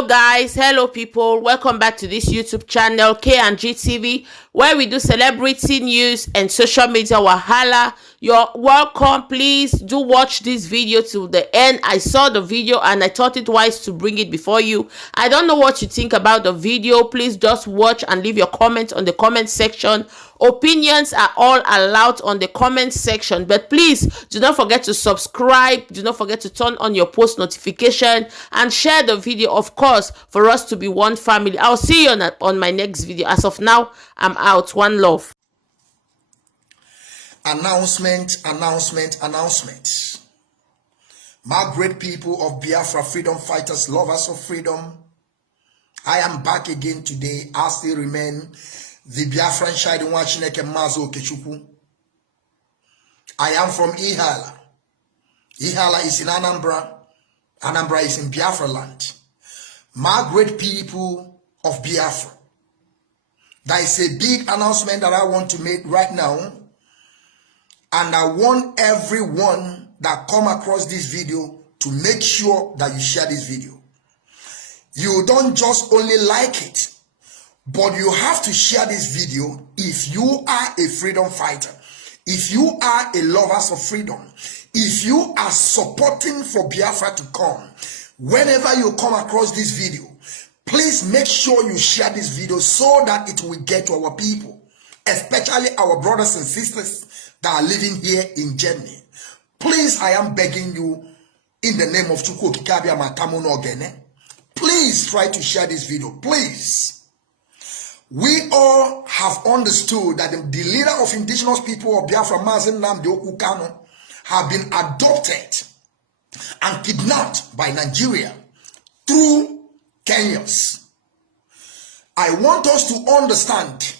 Hello guys, hello people, welcome back to this YouTube channel K&G TV, where we do celebrity news and social media wahala. You're welcome. Please do watch this video to the end. I saw the video and I thought it wise to bring it before you. I don't know what you think about the video. Please just watch and leave your comments on the comment section. Opinions are all allowed on the comment section, but please do not forget to subscribe, do not forget to turn on your post notification and share the video, of course, for us to be one family. I'll see you on my next video. As of now, I'm out. One love. Announcement. My great people of Biafra, freedom fighters, lovers of freedom, I am back again today. I still remain the Biafran Shiden Wachineke Mazo Kechuku. I am from Ihala. Ihala is in Anambra. Anambra is in Biafra land. My great people of Biafra, there is a big announcement that I want to make right now. And I want everyone that come across this video to make sure that you share this video. You don't just only like it, but you have to share this video if you are a freedom fighter, if you are a lover of freedom, if you are supporting for Biafra to come. Whenever you come across this video, please make sure you share this video so that it will get to our people, especially our brothers and sisters that are living here in Germany. Please, I am begging you in the name of Chukwu Kikabia Matamuno Ogene, please try to share this video, please. We all have understood that the leader of indigenous people of Biafra, Mazen Nnamdi Kanu, have been adopted and kidnapped by Nigeria through Kenyans. I want us to understand,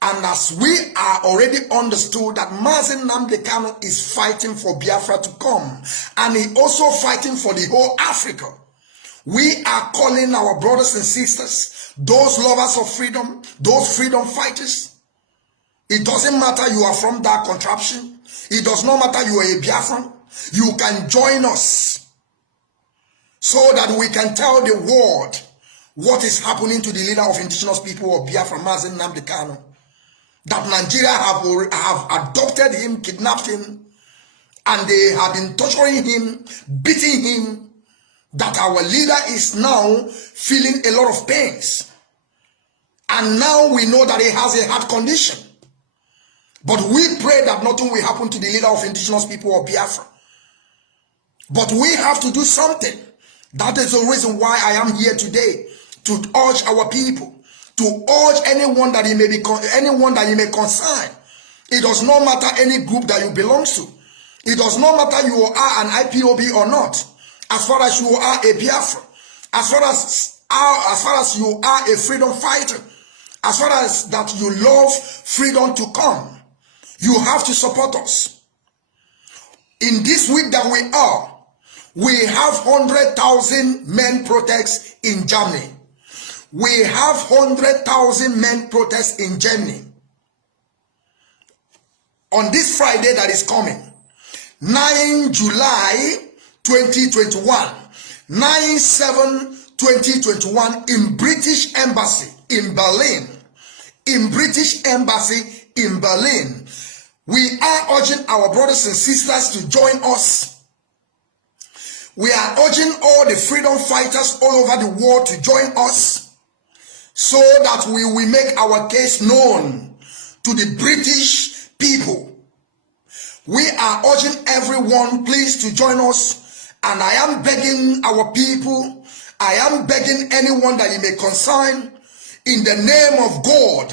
and as we are already understood, that Mazen Nnamdi Kanu is fighting for Biafra to come, and he also fighting for the whole Africa. We are calling our brothers and sisters, those lovers of freedom, those freedom fighters. It doesn't matter you are from that contraption. It does not matter you are a Biafran. You can join us so that we can tell the world what is happening to the leader of indigenous people of Biafra, Mazen Nnamdi Kanu. That Nigeria have adopted him, kidnapped him, and they have been torturing him, beating him, that our leader is now feeling a lot of pains. And now we know that he has a heart condition. But we pray that nothing will happen to the leader of indigenous people of Biafra. But we have to do something. That is the reason why I am here today, to urge our people, to urge anyone that he may concern. It does not matter any group that you belong to. It does not matter you are an Ipob or not. As far as you are a Biafra, as far as you are a freedom fighter, as far as that you love freedom to come, you have to support us. In this week that we have 100,000 men protests in Germany. We have 100,000 men protests in Germany. On this Friday that is coming, 9 July 2021, 9/7/2021, in British Embassy in Berlin. In British Embassy in Berlin. We are urging our brothers and sisters to join us. We are urging all the freedom fighters all over the world to join us, so that we will make our case known to the British people. We are urging everyone, please, to join us. And I am begging our people, I am begging anyone that you may concern, in the name of God,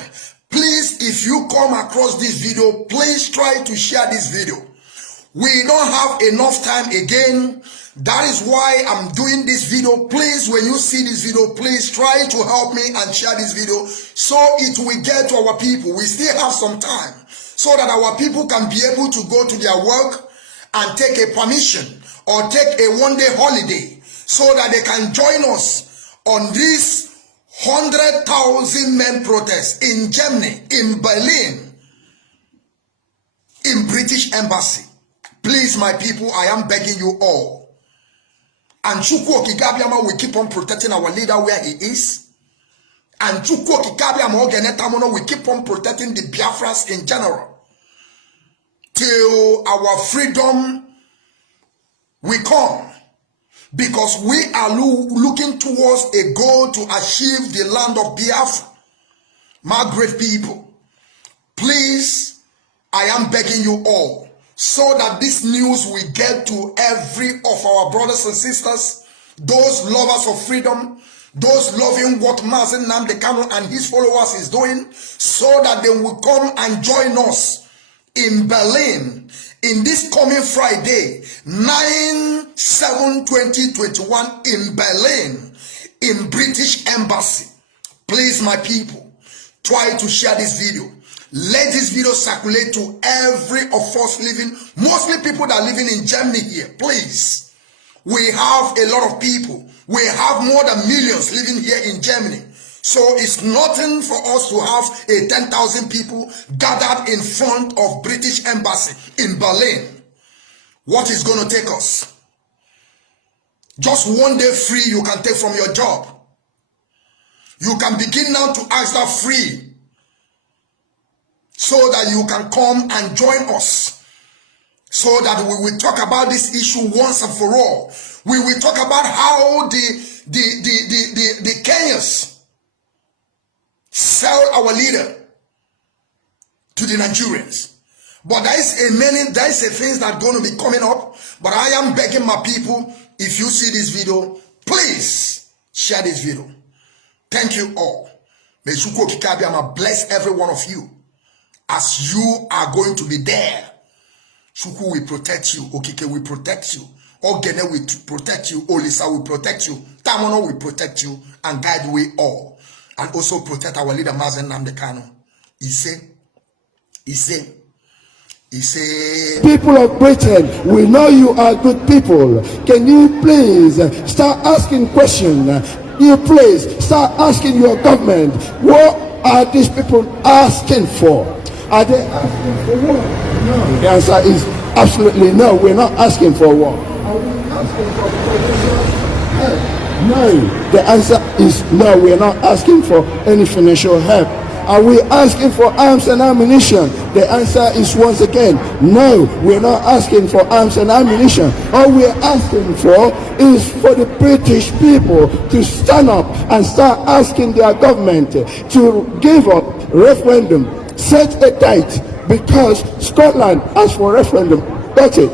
please, if you come across this video, please try to share this video. We don't have enough time again. That is why I'm doing this video. Please, when you see this video, please try to help me and share this video so it will get to our people. We still have some time so that our people can be able to go to their work and take a permission or take a one-day holiday so that they can join us on this 100,000 men protest in Germany, in Berlin, in British Embassy. Please, my people, I am begging you all. And Chukwu Okikabiama will keep on protecting our leader where he is. And Chukwu Okikabiama Ogenetamono will keep on protecting the Biafrans in general. Till our freedom will come. Because we are looking towards a goal to achieve the land of Biafra. My great people, please, I am begging you all, so that this news will get to every of our brothers and sisters, those lovers of freedom, those loving what Mazen Nnamdi Kanu and his followers is doing, so that they will come and join us in Berlin in this coming Friday, 9/7/2021 in Berlin, in British Embassy. Please, my people, try to share this video. Let this video circulate to every of us living, mostly people that are living in Germany here. Please, we have a lot of people. We have more than millions living here in Germany. So it's nothing for us to have a 10,000 people gathered in front of British Embassy in Berlin. What is going to take us? Just one day free you can take from your job. You can begin now to ask that free, so that you can come and join us, so that we will talk about this issue once and for all. We will talk about how the Kenyans sell our leader to the Nigerians. But there is a things that are going to be coming up. But I am begging my people, if you see this video, please share this video. Thank you all. May Chukwu Okikabiama bless every one of you. As you are going to be there, Chukwu will protect you. Okike will protect you. Ogene will protect you. Olisa will protect you. Tamono will protect you and guide we all. And also protect our leader Mazen Nnamdi Kanu. He say, people of Britain, we know you are good people. Can you please start asking questions? You please start asking your government, what are these people asking for? Are they asking for what? No. The answer is absolutely no. We're not asking for what. Are we asking for financial help? No. The answer is no. We're not asking for any financial help. Are we asking for arms and ammunition? The answer is once again no. We're not asking for arms and ammunition. All we're asking for is for the British people to stand up and start asking their government to give up referendum. Set a date, because Scotland asked for referendum. That's it.